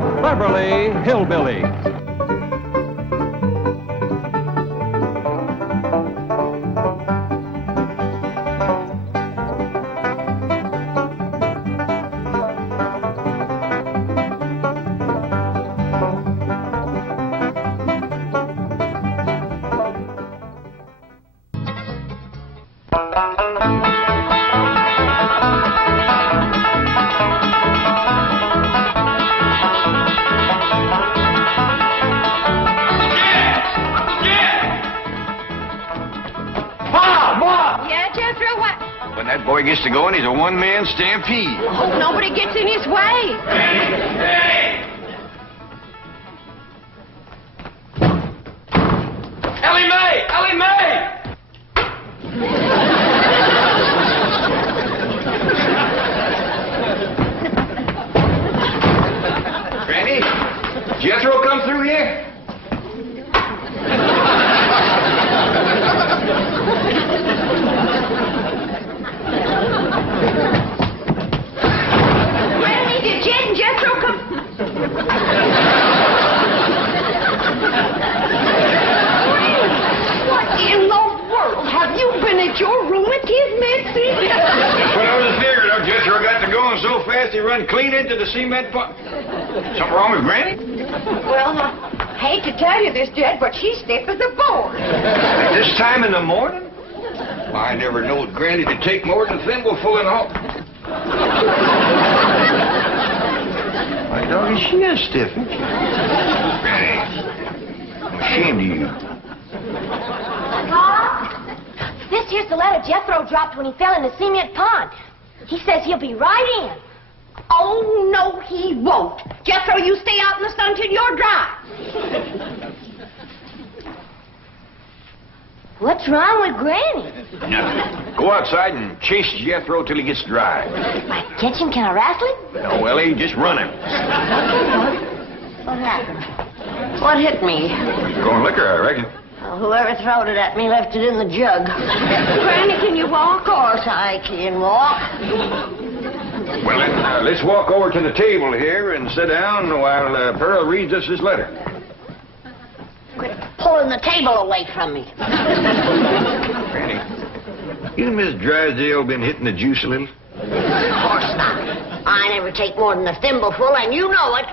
the Beverly Hillbillies. When that boy gets to going, he's a one-man stampede. Hope nobody gets in his way. Hey! Ellie Mae! Ellie Mae! Granny, Jethro come through here? Granny, did Jed and Jethro come? What in the world? Have you been at your room with his Mitzi? That's what I was figuring. Jethro got to going so fast he run clean into the cement pump. Something wrong with Granny? Well, I hate to tell you this, Jed, but she's stiff as a board. At this time in the morning? I never knowed Granny to take more than a thimbleful in all. My doggy, she is stiff, isn't she? Granny, I'm ashamed of you. Pa, this here's the letter Jethro dropped when he fell in the cement pond. He says he'll be right in. Oh, no, he won't. Jethro, you stay out in the sun till you're dry. What's wrong with Granny? Nothing. Go outside and chase Jethro till he gets dry. If I catch him, can I wrestle him? No, Ellie, just run him. What happened? What hit me? Going liquor, I reckon. Well, whoever throwed it at me left it in the jug. Granny, can you walk? Of course I can walk. Well, then, let's walk over to the table here and sit down while Pearl reads us this letter. Quit pulling the table away from me. Granny, you and Miss Drysdale been hitting the juice a little? Of course not. I never take more than a thimbleful, and you know it.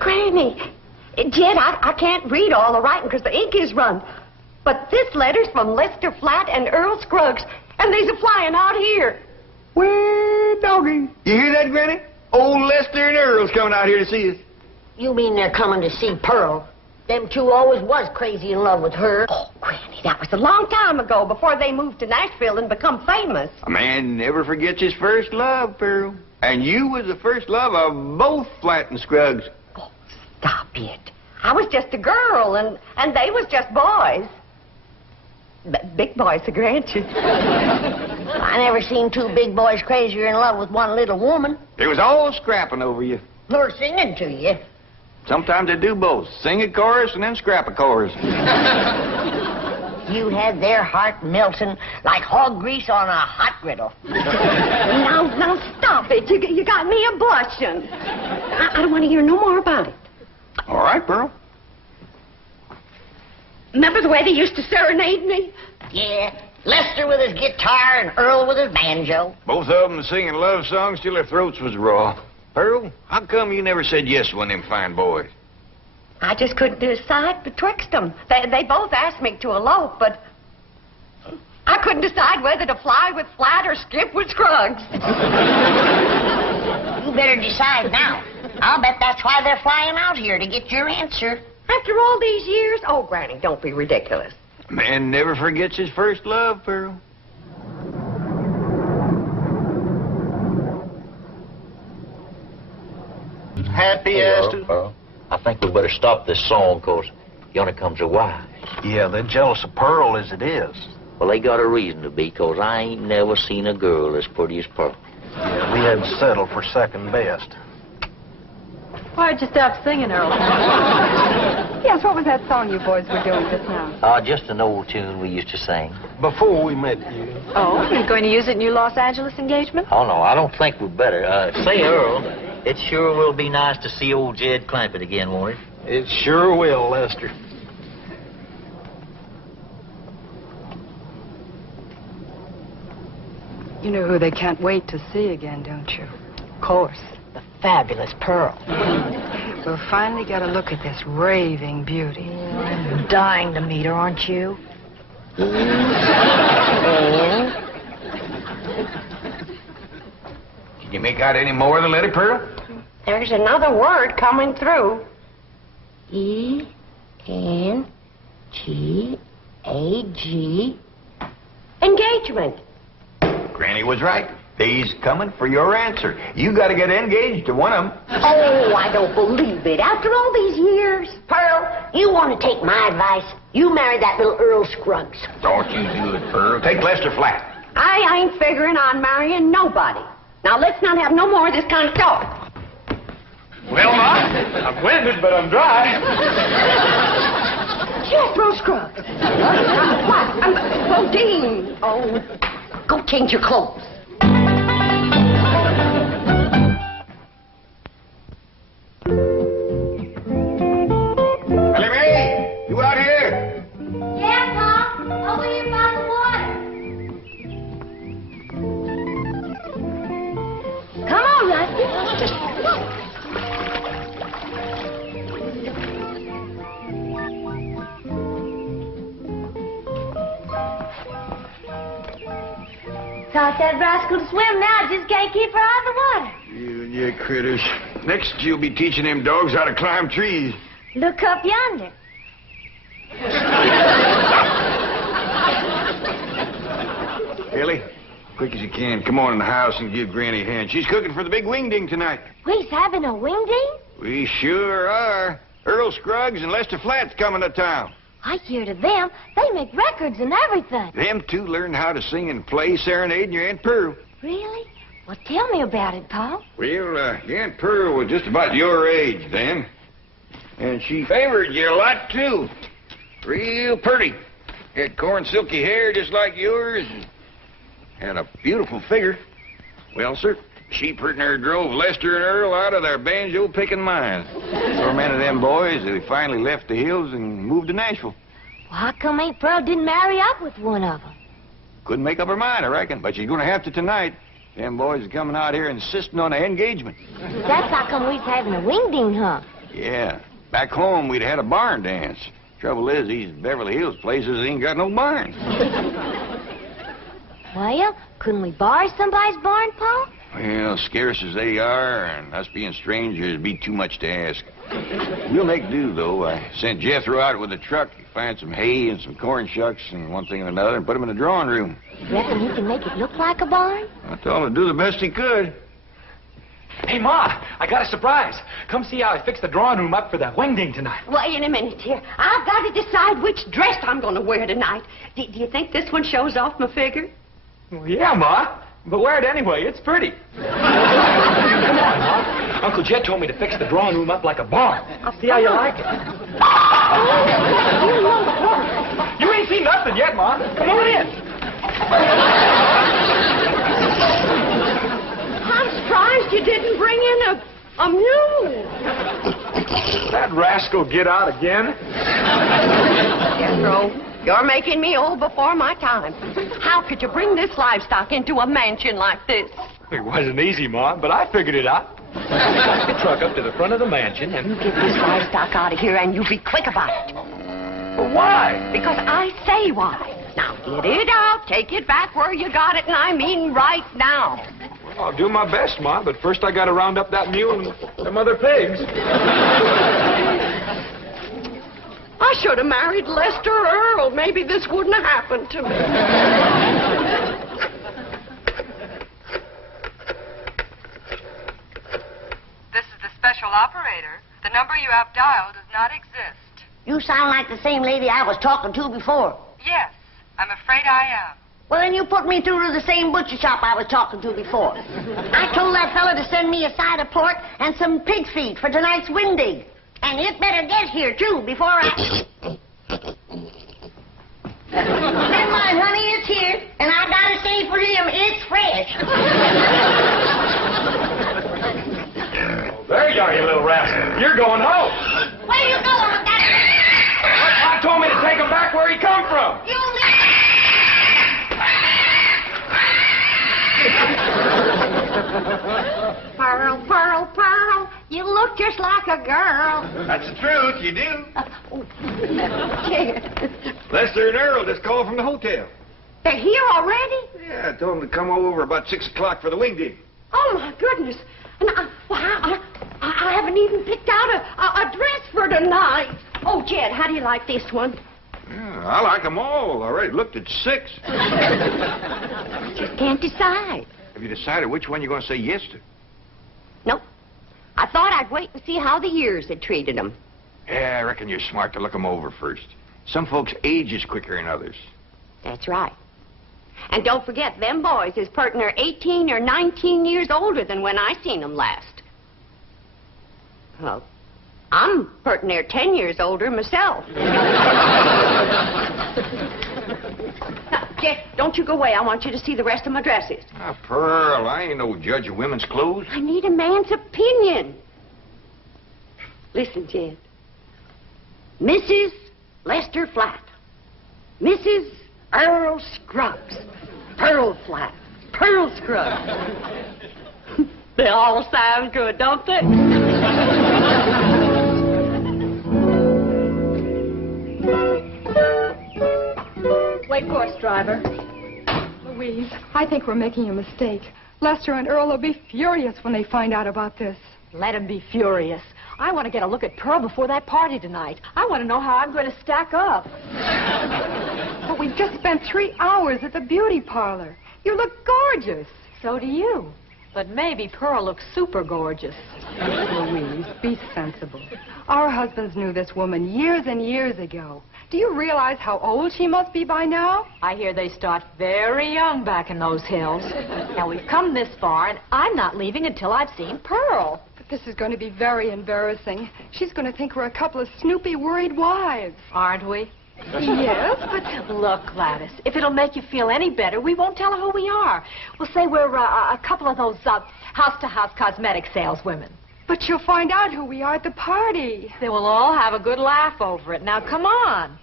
Granny, Jed, I can't read all the writing because the ink is run. But this letter's from Lester Flatt and Earl Scruggs, and they's a-flying out here. Well, doggy. You hear that, Granny? Old Lester and Earl's coming out here to see us. You mean they're coming to see Pearl? Them two always was crazy in love with her. Oh, Granny, that was a long time ago, before they moved to Nashville and become famous. A man never forgets his first love, Pearl. And you was the first love of both Flatt and Scruggs. Oh, stop it. I was just a girl, and they was just boys. Big boys, I grant you. I never seen two big boys crazier in love with one little woman. They was all scrapping over you. Or singing to you. Sometimes they do both. Sing a chorus and then scrap a chorus. You had their heart melting like hog grease on a hot griddle. Now, stop it. You got me a blushing. I don't want to hear no more about it. All right, Pearl. Remember the way they used to serenade me? Yeah, Lester with his guitar and Earl with his banjo. Both of them singing love songs till their throats was raw. Pearl, how come you never said yes to one of them fine boys? I just couldn't decide betwixt them. They both asked me to elope, but I couldn't decide whether to fly with Flatt or skip with Scruggs. You better decide now. I'll bet that's why they're flying out here, to get your answer. After all these years? Oh, Granny, don't be ridiculous. A man never forgets his first love, Pearl. Happy as to... I think we better stop this song, because yonder comes her wife. Yeah, they're jealous of Pearl as it is. Well, they got a reason to be, because I ain't never seen a girl as pretty as Pearl. Yeah, we had to settle for second best. Why'd you stop singing, Earl? Yes, what was that song you boys were doing just now? Just an old tune we used to sing. Before we met you. Oh, you're going to use it in your Los Angeles engagement? Oh, no, I don't think we'd better. Say, Earl, It sure will be nice to see old Jed Clampett again, won't it? It sure will, Lester. You know who they can't wait to see again, don't you? Of course, the fabulous Pearl. We'll finally get a look at this raving beauty. I'm dying to meet her, aren't you? Can you make out any more of the letter, Pearl? There's another word coming through. E-N-G-A-G. Engagement. Granny was right. He's coming for your answer. You got to get engaged to one of them. Oh, I don't believe it. After all these years. Pearl, you want to take my advice? You marry that little Earl Scruggs. Don't you do it, Pearl. Take Lester Flatt. I ain't figuring on marrying nobody. Now, let's not have no more of this kind of talk. Well, Ma, I'm winded, but I'm dry. Jethro Scruggs. What? Oh, Dean. Oh, go change your clothes. Ellie Mae, you out here? Yeah, Pop. Over here by the water. Come on, Rusty. Taught that rascal to swim now. I just can't keep her out of the water. You and your critters. Next, you'll be teaching them dogs how to climb trees. Look up yonder. Ellie, quick as you can, come on in the house and give Granny a hand. She's cooking for the big Wingding tonight. We's having a wingding? We sure are. Earl Scruggs and Lester Flatt's coming to town. I hear to them. They make records and everything. Them two learned how to sing and play serenading your Aunt Pearl. Really? Well, tell me about it, Pa. Well, your Aunt Pearl was just about your age then. And she favored you a lot, too. Real pretty. Had corn silky hair just like yours and had a beautiful figure. Well, sir, she pretty near drove Lester and Earl out of their banjo-picking minds. So many of them boys, they finally left the hills and moved to Nashville. Well, how come Aunt Pearl didn't marry up with one of them? Couldn't make up her mind, I reckon, but she's going to have to tonight. Them boys are coming out here insisting on an engagement. That's how come we's having a wingding, huh? Yeah. Back home, we'd had a barn dance. Trouble is, these Beverly Hills places ain't got no barns. Well, couldn't we borrow somebody's barn, Pa? Well, scarce as they are, and us being strangers, it'd be too much to ask. We'll make do, though. I sent Jethro out with a truck to find some hay and some corn shucks and one thing and another and put them in the drawing room. You reckon he can make it look like a barn? I told him to do the best he could. Hey, Ma, I got a surprise. Come see how I fixed the drawing room up for the Wingding tonight. Wait a minute here. I've got to decide which dress I'm going to wear tonight. Do you think this one shows off my figure? Well, yeah, Ma. But wear it anyway. It's pretty. Come on, Ma. Uncle Jed told me to fix the drawing room up like a barn. I'll see how you like it. You ain't seen nothing yet, Ma. Come on in. I'm surprised you didn't bring in a mule. That rascal get out again? Jethro, you're making me old before my time. How could you bring this livestock into a mansion like this? It wasn't easy, Ma, but I figured it out. I took the truck up to the front of the mansion and... You get this livestock out of here and you be quick about it. Well, why? Because I say why. Now, get it out, take it back where you got it, and I mean right now. Well, I'll do my best, Ma, but first I gotta round up that mule and them other pigs. I should have married Lester Earl. Maybe this wouldn't have happened to me. This is the special operator. The number you have dialed does not exist. You sound like the same lady I was talking to before. Yes, I'm afraid I am. Well, then you put me through to the same butcher shop I was talking to before. I told that fella to send me a side of pork and some pig's feet for tonight's Wingding. And it better get here, too, before I... Never mind, honey, it's here. And I gotta say for him, it's fresh. you little rascal. You're going home. Where are you going with that? Pop told me to take him back where he come from. You Pearl, Pearl, Pearl, you look just like a girl. That's the truth, you do. Jed, Lester and Earl just called from the hotel. they're here already? Yeah, I told them to come over about 6 o'clock for the Wingding. Oh, my goodness. And I haven't even picked out a dress for tonight. Oh, Jed, how do you like this one? Yeah, I like them all. I already looked at 6. Just can't decide. Have you decided which one you're going to say yes to? Nope. I thought I'd wait and see how the years had treated them. Yeah, I reckon you're smart to look them over first. Some folks age is quicker than others. That's right. And don't forget, them boys is pertin' are 18 or 19 years older than when I seen them last. Well, I'm pertin' near 10 years older myself. Now, Jeff, don't you go away. I want you to see the rest of my dresses. Ah, Pearl, I ain't no judge of women's clothes. I need a man's opinion. Listen, Jed. Mrs. Lester Flatt. Mrs. Earl Scruggs. Pearl Flatt. Pearl Scruggs. They all sound good, don't they? Wait for us, driver. Louise, I think we're making a mistake. Lester and Earl will be furious when they find out about this. Let him be furious. I want to get a look at Pearl before that party tonight. I want to know how I'm going to stack up. But we've just spent 3 hours at the beauty parlor. You look gorgeous. So do you. But maybe Pearl looks super gorgeous. Louise, be sensible. Our husbands knew this woman years and years ago. Do you realize how old she must be by now? I hear they start very young back in those hills. Now, we've come this far, and I'm not leaving until I've seen Pearl. But this is going to be very embarrassing. She's going to think we're a couple of snoopy, worried wives. Aren't we? Yes, but... Look, Gladys, if it'll make you feel any better, we won't tell her who we are. We'll say we're a couple of those house-to-house cosmetic saleswomen. But she'll find out who we are at the party. They will all have a good laugh over it. Now, come on.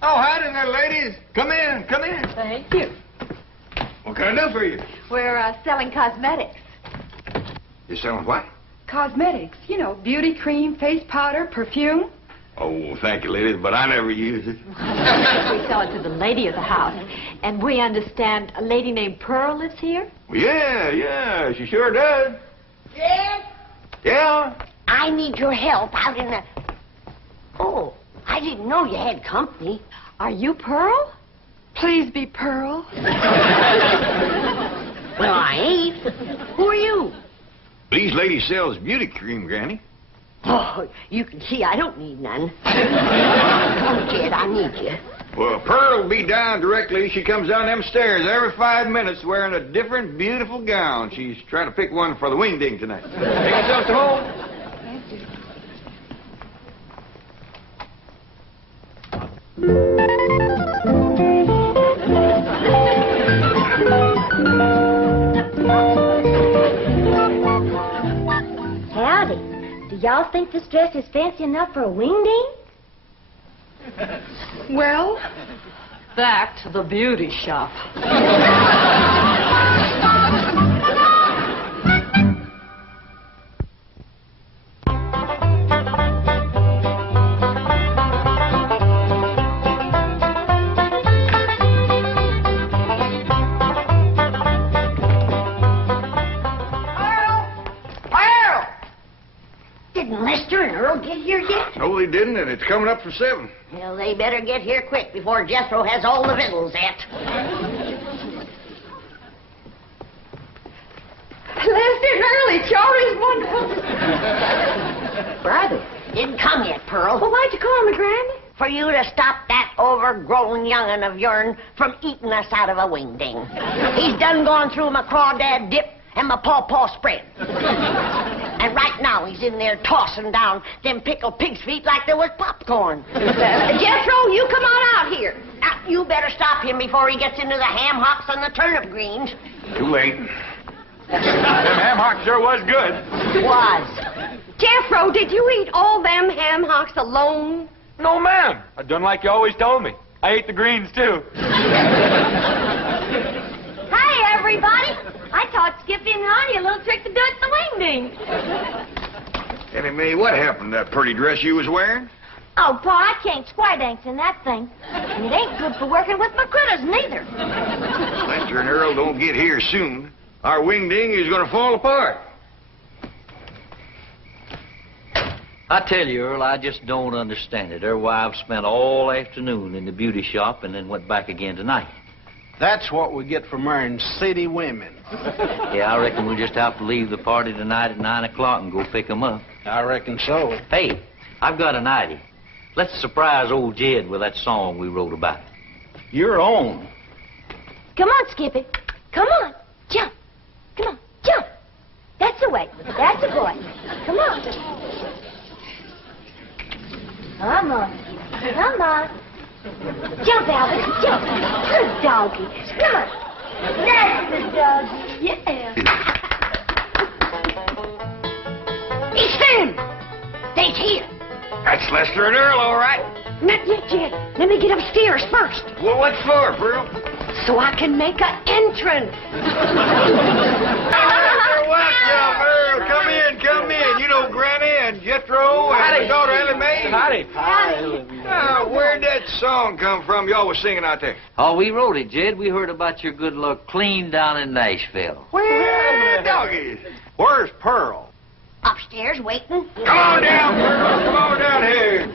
Oh, howdy there, ladies. Come in, come in. Thank you. What can I do for you? We're selling cosmetics. You're selling what? Cosmetics, you know, beauty cream, face powder, perfume. Oh, thank you, ladies, but I never use it. We sell it to the lady of the house. And we understand a lady named Pearl lives here? Well, yeah, she sure does. Jed, Yeah? I need your help out in the... Oh, I didn't know you had company. Are you Pearl? Please be Pearl. Well, I ain't. Who are you? These ladies sells beauty cream, Granny. Oh, you can see I don't need none. Come, Jed, I need you. Well, Pearl will be down directly. She comes down them stairs every 5 minutes wearing a different beautiful gown. She's trying to pick one for the Wingding tonight. Take yourself to home. Howdy. Do y'all think this dress is fancy enough for a Wingding? Well, Back to the beauty shop. Didn't Lester and Earl get here yet? No, they didn't, and it's coming up for 7. Well, they better get here quick before Jethro has all the victuals at. Lester and Earl, it sure is wonderful. Brother, didn't come yet, Pearl. Well, why'd you call me, Granny? For you to stop that overgrown young'un of yourn from eating us out of a Wingding. He's done gone through my crawdad dip and my pawpaw spread. And right now he's pigs in there tossing down them pickled pig's feet like there was popcorn. Jethro, you come on out here. Now, you better stop him before he gets into the ham hocks and the turnip greens. Too late. Them ham hocks sure was good. Was. Jethro, did you eat all them ham hocks alone? No, ma'am. I done like you always told me. I ate the greens, too. Hi, everybody. I taught Skippy and Ronnie a little trick to do at the Wingding. Annie Mae, what happened to that pretty dress you was wearing? Oh, Pa, I can't square dance in that thing. And it ain't good for working with my critters, neither. Lester and Earl don't get here soon. Our Wingding is going to fall apart. I tell you, Earl, I just don't understand it. Their wives spent all afternoon in the beauty shop and then went back again tonight. That's what we get for marrying city women. Yeah, I reckon we'll just have to leave the party tonight at 9 o'clock and go pick them up. I reckon so. Hey, I've got an idea. Let's surprise old Jed with that song we wrote about. Your own. Come on, Skippy. Come on. Jump. Come on. Jump. That's the way. That's the boy. Come on. Come on. Come on. Jump, Albert. Jump. Good doggy. Come on. That's the doggy. Yeah. It's them. They's here. That's Lester and Earl, all right. Not yet, Jed. Let me get upstairs first, Well, what for, Pearl? so I can make an entrance. Welcome, Earl. Come in, come in. You know Granny and Jethro and Howdy. the daughter Ellie Mae? Howdy. Where'd that song come from y'all was singing out there? Oh, we wrote it, Jed. We heard about your good luck clean down in Nashville. Where doggies? Where's Pearl? Upstairs waiting. Come on down, Pearl. Come on down here.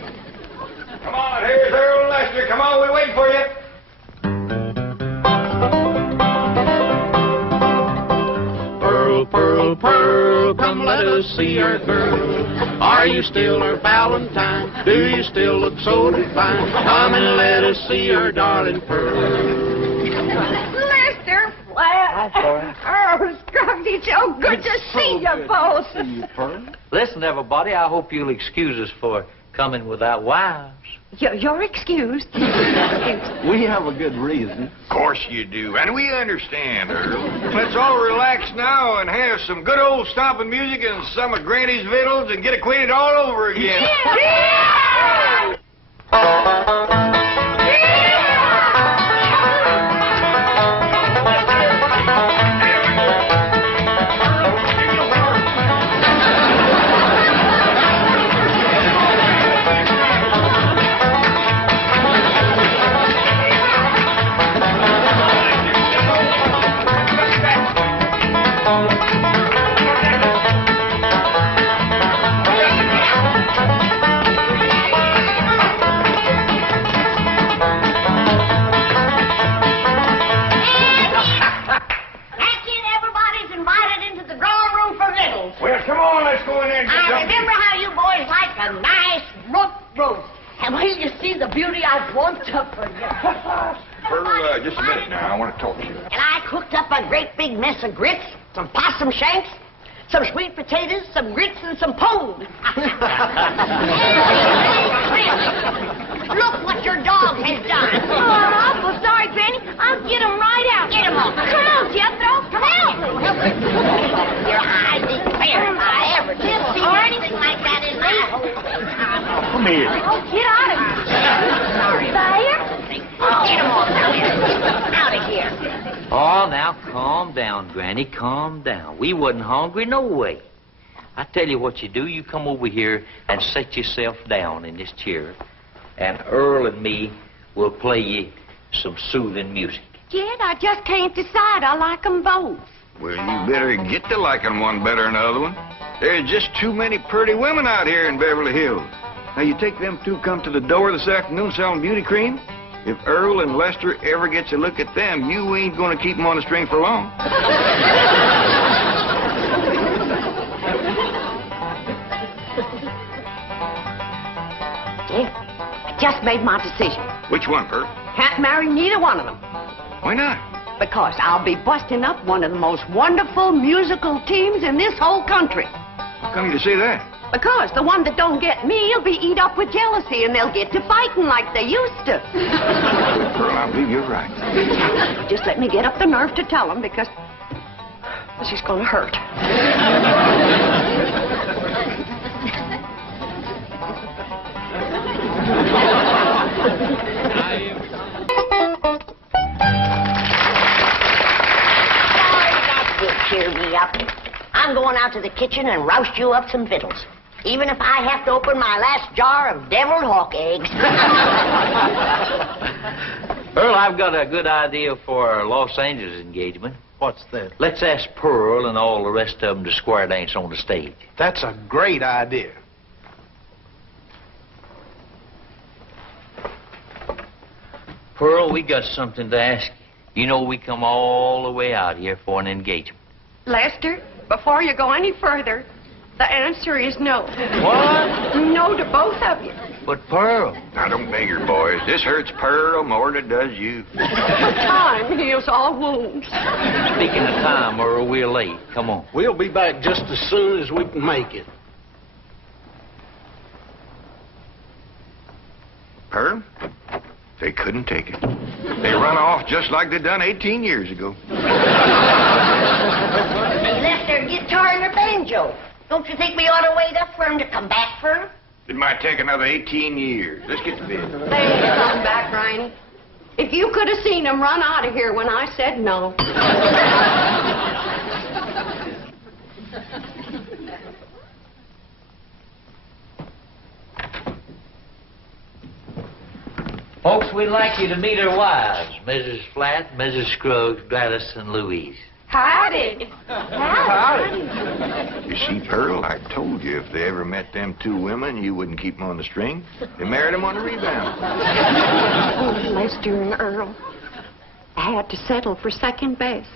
Come on, here's Earl and Lester. Come on, we're waiting for you. Pearl, Pearl, Pearl, come let us see our girl. Are you still her Valentine? Do you still look so divine? Come and let us see our darling Pearl. Lester, Flatt. Oh, Scruggs, it's so good to see you both. Listen, everybody, I hope you'll excuse us for coming without wives. You're excused. We have a good reason. Of course you do, and we understand, Earl. Let's all relax now and have some good old stomping music and some of Granny's victuals and get acquainted all over again. Yeah. Well, come on, let's go in there and get I something. remember how you boys like a nice roast. And when you see the beauty I've warmed up for you. Pearl, just a minute now. I want to talk to you. And I cooked up a great big mess of grits, some possum shanks, some sweet potatoes, some grits, and some pone. Look what your dog has done. Oh, I'm awful sorry, Granny. I'll get him right out. Get him off. Come on, Jethro. Come on. Your eyes declare if I ever did see anything like that in my whole Come here. Oh, get out of here. There. Get him off now. Out of here. Oh, now calm down, Granny, calm down. We wasn't hungry no way. I tell you what you do. You come over here and set yourself down in this chair, and Earl and me will play you some soothing music. Jed, I just can't decide. I like them both. Well, you better get to liking one better than the other one. There's just too many pretty women out here in Beverly Hills. Now, you take them two come to the door this afternoon selling beauty cream. If Earl and Lester ever gets a look at them, you ain't going to keep them on the string for long. Jed, I just made my decision. Which one, Pearl? Can't marry neither one of them. Why not? Because I'll be busting up one of the most wonderful musical teams in this whole country. How come you to say that? Because the one that don't get me will be eat up with jealousy, and they'll get to fighting like they used to. Pearl, I believe you're right. Just let me get up the nerve to tell them, because this is going to hurt. That did cheer me up. I'm going out to the kitchen and roust you up some victuals. Even if I have to open my last jar of deviled hawk eggs. Earl, I've got a good idea for our Los Angeles engagement. What's that? Let's ask Pearl and all the rest of them to square dance on the stage. That's a great idea. Pearl, we got something to ask you. You know we come all the way out here for an engagement. Lester, before you go any further, the answer is no. What? No to both of you. But Pearl. Now, don't beg her, boys. This hurts Pearl more than it does you. Time heals all wounds. Speaking of time, Earl, we're late. Come on. We'll be back just as soon as we can make it. Pearl, they couldn't take it. They run off just like they done 18 years ago. They left their guitar and their banjo. Don't you think we ought to wait up for them to come back for them? It might take another 18 years. Let's get to bed. They ain't coming back, Riney. If you could have seen them run out of here when I said no. Folks, we'd like you to meet our wives, Mrs. Flatt, Mrs. Scruggs, Gladys, and Louise. Howdy. You see, Pearl, I told you if they ever met them two women, you wouldn't keep them on the string. They married them on the rebound. Oh, Lester and Earl. I had to settle for second best.